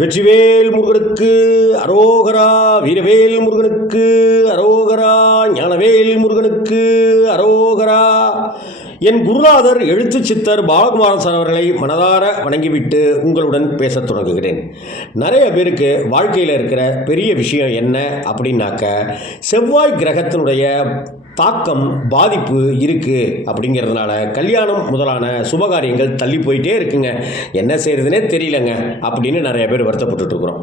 வெற்றிவேல் முருகனுக்கு அரோகரா வீரவேல் முருகனுக்கு அரோகரா ஞானவேல் முருகனுக்கு அரோகரா. என் குருநாதர் எழுத்து சித்தர் பாலகுமாரன் சார் அவர்களை மனதார வணங்கிவிட்டு உங்களுடன் பேசத் தொடங்குகிறேன். நிறைய பேருக்கு வாழ்க்கையில் இருக்கிற பெரிய விஷயம் என்ன அப்படின்னாக்க செவ்வாய் கிரகத்தினுடைய தாக்கம் பாதிப்பு இருக்குது அப்படிங்கிறதுனால கல்யாணம் முதலான சுபகாரியங்கள் தள்ளி போயிட்டே இருக்குங்க. என்ன செய்யறதுனே தெரியலங்க அப்படின்னு நிறைய பேர் வருத்தப்பட்டுருக்குறோம்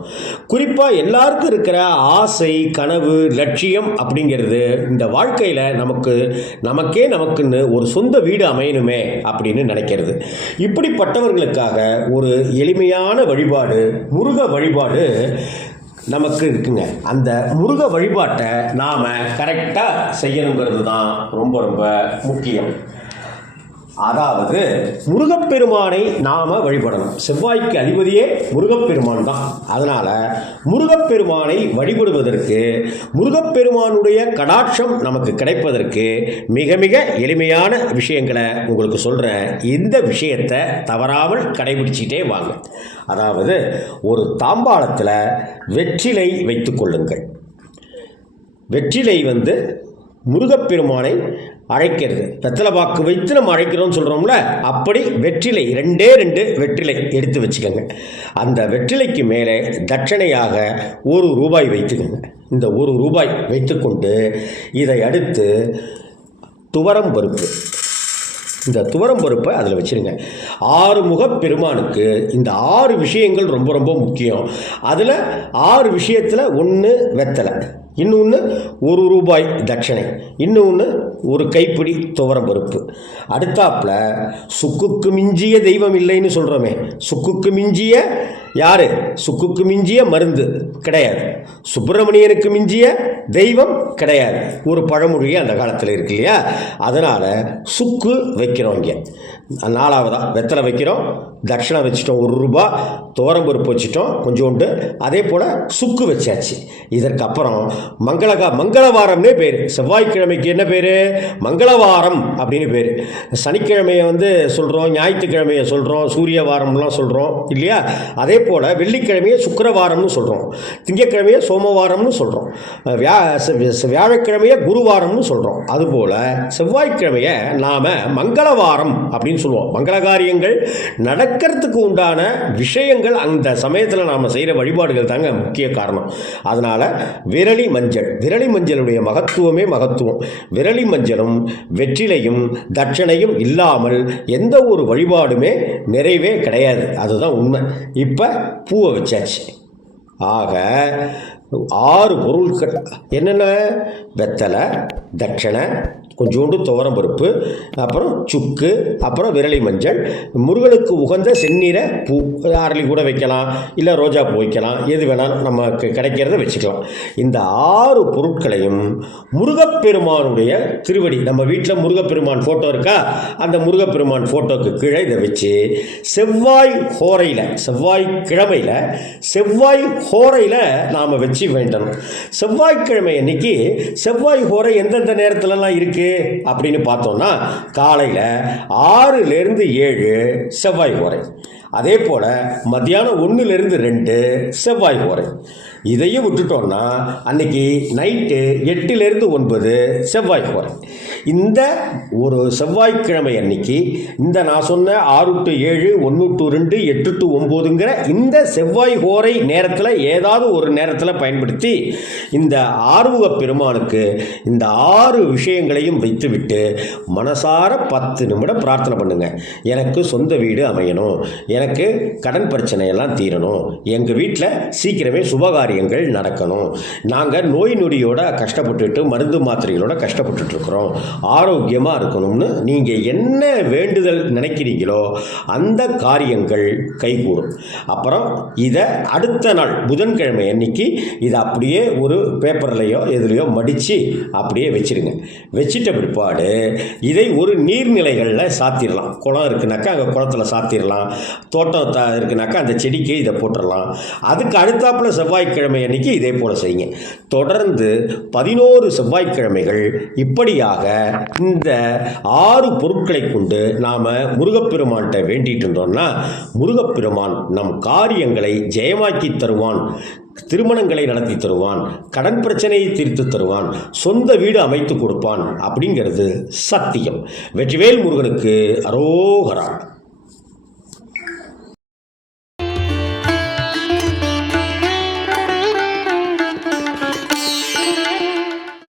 குறிப்பாக எல்லாருக்கும் இருக்கிற ஆசை கனவு லட்சியம் அப்படிங்கிறது இந்த வாழ்க்கையில் நமக்கு நமக்கே நமக்குன்னு ஒரு சொந்த வீடு அமையணுமே அப்படின்னு நினைக்கிறது. இப்படிப்பட்டவர்களுக்காக ஒரு எளிமையான வழிபாடு முருக வழிபாடு நமக்கு இருக்குங்க. அந்த முருக வழிபாட்டை நாம் கரெக்டாக செய்யணுங்கிறது தான் ரொம்ப ரொம்ப முக்கியம். அதாவது முருகப்பெருமானை நாம் வழிபடணும். செவ்வாய்க்கு அதிபதியே முருகப்பெருமான் தான். அதனால் முருகப்பெருமானை வழிபடுவதற்கு முருகப்பெருமானுடைய கடாட்சம் நமக்கு கிடைப்பதற்கு மிக மிக எளிமையான விஷயங்களை உங்களுக்கு சொல்கிறேன் இந்த விஷயத்தை தவறாமல் கடைபிடிச்சிட்டே வாங்க. அதாவது ஒரு தாம்பாளத்தில் வெற்றிலை வைத்துக் கொள்ளுங்கள். வெற்றிலை வந்து முருகப்பெருமானை அழைக்கிறது. வெத்தலை பாக்கு வைத்து நம்ம அழைக்கிறோம்னு சொல்கிறோம்ல அப்படி வெற்றிலை ரெண்டே ரெண்டு வெற்றிலை எடுத்து வச்சுக்கோங்க. அந்த வெற்றிலைக்கு மேலே தட்சணையாக ஒரு ரூபாய் வைத்துக்கோங்க. இந்த ஒரு ரூபாய் வைத்துக்கொண்டு இதை அடுத்து துவரம் பருப்பு. இந்த துவரம் பருப்பை அதில் வச்சுருங்க. ஆறு முக பெருமானுக்கு இந்த ஆறு விஷயங்கள் ரொம்ப ரொம்ப முக்கியம். அதில் ஆறு விஷயத்தில் ஒன்று வெத்தலை. இன்னொன்று ஒரு ரூபாய் தட்சணை இன்னொன்று ஒரு கைப்பிடி துவரம் பருப்பு. அடுத்தாப்புல சுக்குக்கு மிஞ்சிய தெய்வம் இல்லைன்னு சொல்கிறோமே சுக்குக்கு மிஞ்சிய யார்? சுக்குக்கு மிஞ்சிய மருந்து கிடையாது. சுப்பிரமணியனுக்கு மிஞ்சிய தெய்வம் கிடையாது. ஒரு பழமொழி அந்த காலத்தில் இருக்கு இல்லையா? அதனால் சுக்கு வைக்கிறோம் இங்கே. நாலாவதாக வெத்தலை வைக்கிறோம் தட்சணை வச்சுட்டோம் ஒரு ரூபா துவரம்பருப்பு வச்சுட்டோம் கொஞ்சோண்டு அதே போல் சுக்கு வச்சாச்சு. இதற்கப்புறம் மங்களகா மங்களவாரம்னே பேர். செவ்வாய்க்கிழமைக்கு என்ன பேர்? மங்களவாரம் அப்படின்னு பேர். சனிக்கிழமையை வந்து சொல்கிறோம் ஞாயிற்றுக்கிழமையை சொல்கிறோம் சூரிய வாரம்லாம் சொல்கிறோம் இல்லையா? அதே போல் வெள்ளிக்கிழமையை சுக்கிரவாரம்னு சொல்கிறோம் திங்கக்கிழமையை சோமவாரம்னு சொல்கிறோம் வியா வியாழக்கிழமையை குருவாரம்னு சொல்கிறோம் அதுபோல் செவ்வாய்க்கிழமையை நாம் மங்களவாரம் அப்படின்னு சொல்லுவோம். மங்கள காரியங்கள் நடக்கிறதுக்கு உண்டான விஷயங்கள் அந்த சமயத்தில் நாம் செய்கிற வழிபாடுகள் தாங்க முக்கிய காரணம். அதனால் விரலி மஞ்சள் விரலி மஞ்சளுடைய மகத்துவமே மகத்துவம். விரலி மஞ்சளும் வெற்றிலையும் தட்சணையும் இல்லாமல் எந்த ஒரு வழிபாடுமே நிறைவே கிடையாது. அதுதான் உண்மை. இப்போ பூவை வச்சாச்சு. ஆக ஆறு பொருட்கள் என்னென்ன? வெத்தலை தட்சணை கொஞ்சோண்டு துவரம் பருப்பு அப்புறம் சுக்கு அப்புறம் விரலி மஞ்சள் முருகனுக்கு உகந்த செந்நிற பூ அரளி கூட வைக்கலாம் இல்லை ரோஜா பூ வைக்கலாம் எது வேணாலும் நமக்கு கிடைக்கிறத வச்சுக்கலாம். இந்த ஆறு பொருட்களையும் முருகப்பெருமானுடைய திருவடி நம்ம வீட்டில் முருகப்பெருமான் ஃபோட்டோ இருக்கா? அந்த முருகப்பெருமான் ஃபோட்டோக்கு கீழே இதை வச்சு செவ்வாய் ஹோரையில் செவ்வாய் கிழமையில் செவ்வாய் ஹோரையில் நாம் வச்சு வேண்டணும். செவ்வாய்க்கிழமை அன்னைக்கு செவ்வாய் ஹோரை எந்தெந்த நேரத்துலலாம் இருக்குது அப்படின்னு பார்த்தோம்னா காலையில் ஆறுலேருந்து ஏழு செவ்வாய் குறை அதே போல் மத்தியானம் ஒன்றுலேருந்து ரெண்டு செவ்வாய் ஹோரை இதையும் விட்டுட்டோம்னா அன்னைக்கு நைட்டு எட்டுலேருந்து ஒன்பது செவ்வாய் ஹோரை இந்த ஒரு செவ்வாய்க்கிழமை அன்னைக்கு இந்த நான் சொன்ன ஆறு டு ஏழு ஒன்று டு ரெண்டு எட்டு டு ஒம்போதுங்கிற இந்த செவ்வாய் கோரை நேரத்தில் ஏதாவது ஒரு நேரத்தில் பயன்படுத்தி இந்த ஆர்வக பெருமானுக்கு இந்த ஆறு விஷயங்களையும் வைத்துவிட்டு மனசார பத்து நிமிடம் பிரார்த்தனை பண்ணுங்கள் எனக்கு சொந்த வீடு அமையணும். எனக்கு கடன் பிரச்சனையெல்லாம் தீரணும். எங்கள் வீட்டில் சீக்கிரமே சுபகாரியங்கள் நடக்கணும். நாங்கள் நோய் நொடியோட கஷ்டப்பட்டுட்டு மருந்து மாத்திரைகளோட கஷ்டப்பட்டுட்டு இருக்கிறோம் ஆரோக்கியமாக இருக்கணும்னு நீங்கள் என்ன வேண்டுதல் நினைக்கிறீங்களோ அந்த காரியங்கள் கைகூடும். அப்புறம் இதை அடுத்த நாள் புதன்கிழமை அன்னைக்கு இதை அப்படியே ஒரு பேப்பர்லையோ எதுலையோ மடித்து அப்படியே வச்சிருங்க. வச்சிட்ட பிற்பாடு இதை ஒரு நீர்நிலைகளில் சாத்திடலாம் குளம் இருக்குனாக்கா அங்கே குளத்துல சாத்திடலாம் தோட்டம் த இருக்குனாக்கா அந்த செடிக்கு இதை போட்டுடலாம் அதுக்கு அடுத்தாப்புல செவ்வாய்க்கிழமை அன்னைக்கு இதே போல் செய்யுங்க. தொடர்ந்து பதினோரு செவ்வாய்க்கிழமைகள் இப்படியாக இந்த ஆறு பொருட்களை கொண்டு நாம் முருகப்பெருமான்கிட்ட வேண்டிட்டு இருந்தோம்னா முருகப்பெருமான் நம் காரியங்களை ஜெயமாக்கி தருவான் திருமணங்களை நடத்தி தருவான் கடன் பிரச்சனையை தீர்த்து தருவான் சொந்த வீடு அமைத்து கொடுப்பான் அப்படிங்கிறது சத்தியம். வெற்றிவேல் முருகனுக்கு அரோகரா.